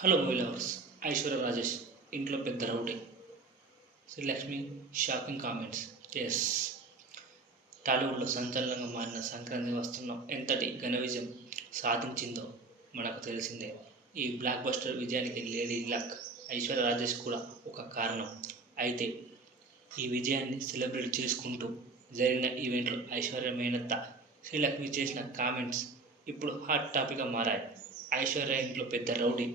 Hello movie lovers. Aishwarya Rajesh ఇంట్లో పెద్ద rowdy. Srilakshmi shocking comments. Yes, టాలీవుడ్లో సంచలనంగా మారిన సంక్రాంతి వస్తున్నాం ఎంతటి ఘన విజయం సాధించిందో మనకు తెలిసిందే. ఈ బ్లాక్ బస్టర్ విజయానికి లేడీ లక్ ఐశ్వర్య రాజేష్ కూడా ఒక కారణం. అయితే ఈ విజయాన్ని సెలబ్రేట్ చేసుకుంటూ జరిగిన ఈవెంట్లో ఐశ్వర్య మేనత్త శ్రీలక్ష్మి చేసిన కామెంట్స్ ఇప్పుడు హాట్ టాపిక్గా మారాయి. ఐశ్వర్య ఇంట్లో పెద్ద రౌడీ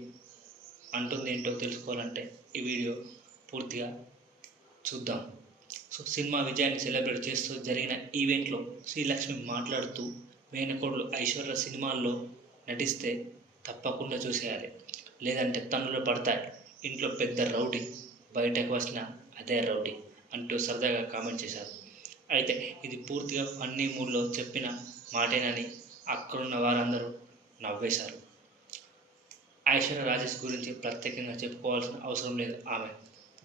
అంటుంది ఏంటో తెలుసుకోవాలంటే ఈ వీడియో పూర్తిగా చూద్దాం. సినిమా విజయాన్ని సెలబ్రేట్ చేస్తూ జరిగిన ఈవెంట్లో శ్రీలక్ష్మి మాట్లాడుతూ, మేనకోడలు ఐశ్వర్య సినిమాల్లో నటిస్తే తప్పకుండా చూసేయాలి, లేదంటే తన్నులు పడతాయి. ఇంట్లో పెద్ద రౌడీ, బయటకు వచ్చిన అదే రౌడీ అంటూ సరదాగా కామెంట్ చేశారు. అయితే ఇది పూర్తిగా ఫన్నీ మూడ్లో చెప్పిన మాటేనని అక్కడున్న వారందరూ నవ్వేశారు. ఐశ్వర్య రాజేష్ గురించి ప్రత్యేకంగా చెప్పుకోవాల్సిన అవసరం లేదు. ఆమె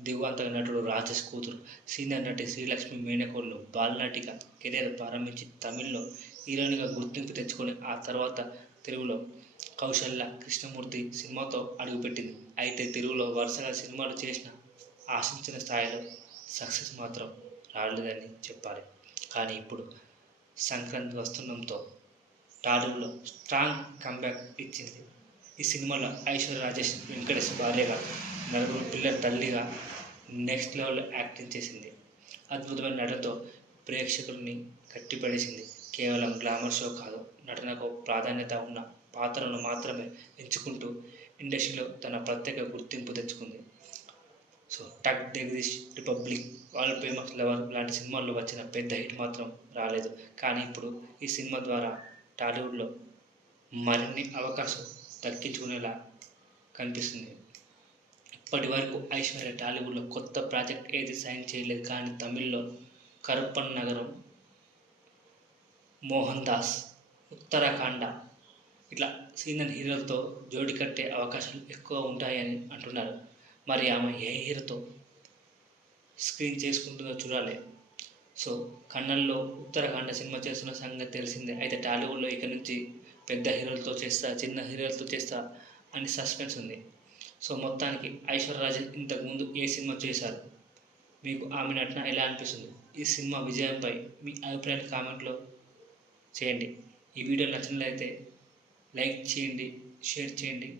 దిగ్వంతక నటుడు రాజేష్ కూతురు. సీనియర్ నటి శ్రీలక్ష్మి మేనకోడలు. బాలనటిగా కెరీర్ ప్రారంభించి తమిళ్లో హీరోయిన్గా గుర్తింపు తెచ్చుకొని ఆ తర్వాత తెలుగులో కౌశల్య కృష్ణమూర్తి సినిమాతో అడుగుపెట్టింది. అయితే తెలుగులో వరుసగా సినిమాలు చేసిన ఆశించిన స్థాయిలో సక్సెస్ మాత్రం రాలేదని చెప్పాలి. కానీ ఇప్పుడు సంక్రాంతి వస్తుండడంతో టాలీవుడ్లో స్ట్రాంగ్ కంబ్యాక్ ఇచ్చింది. ఈ సినిమాలో ఐశ్వర్య రాజేష్ వెంకటేష్ భార్యగా, నలుగురు పిల్లల తల్లిగా నెక్స్ట్ లెవెల్ యాక్టింగ్ చేసింది. అద్భుతమైన నటనతో ప్రేక్షకుల్ని కట్టిపడేసింది. కేవలం గ్లామర్ షో కాదు, నటనకు ప్రాధాన్యత ఉన్న పాత్రలను మాత్రమే ఎంచుకుంటూ ఇండస్ట్రీలో తన ప్రత్యేక గుర్తింపు తెచ్చుకుంది. టక్ Jagadish, republic, world famous lover లాంటి సినిమాల్లో వచ్చిన పెద్ద హిట్ మాత్రం రాలేదు. కానీ ఇప్పుడు ఈ సినిమా ద్వారా టాలీవుడ్లో మరిన్ని అవకాశం దక్కించుకునేలా కనిపిస్తుంది. ఇప్పటి వరకు ఐశ్వర్య టాలీవుడ్లో కొత్త ప్రాజెక్ట్ ఏది సైన్ చేయలేదు. కానీ తమిళ్లో కరుప్పన్ నగరం, మోహన్ దాస్, ఉత్తరాఖండ ఇట్లా సీనియర్ హీరోలతో జోడి కట్టే అవకాశాలు ఎక్కువ ఉంటాయని అంటున్నారు. మరి ఆమె ఏ హీరోతో స్క్రీన్ చేసుకుంటుందో చూడాలి. కన్నడలో ఉత్తరాఖండ సినిమా చేస్తున్న సంగతి తెలిసిందే. అయితే టాలీవుడ్లో ఇక నుంచి పెద్ద హీరోలతో చేస్తా, చిన్న హీరోలతో చేస్తా అని సస్పెన్స్ ఉంది. మొత్తానికి ఐశ్వర్య రాజేష్ ఇంతకుముందు ఏ సినిమా చేశారు, మీకు ఆమె నటన ఎలా అనిపిస్తుంది? ఈ సినిమా విజయంపై మీ అభిప్రాయాన్ని కామెంట్లో చేయండి. ఈ వీడియో నచ్చినట్లయితే లైక్ చేయండి, షేర్ చేయండి.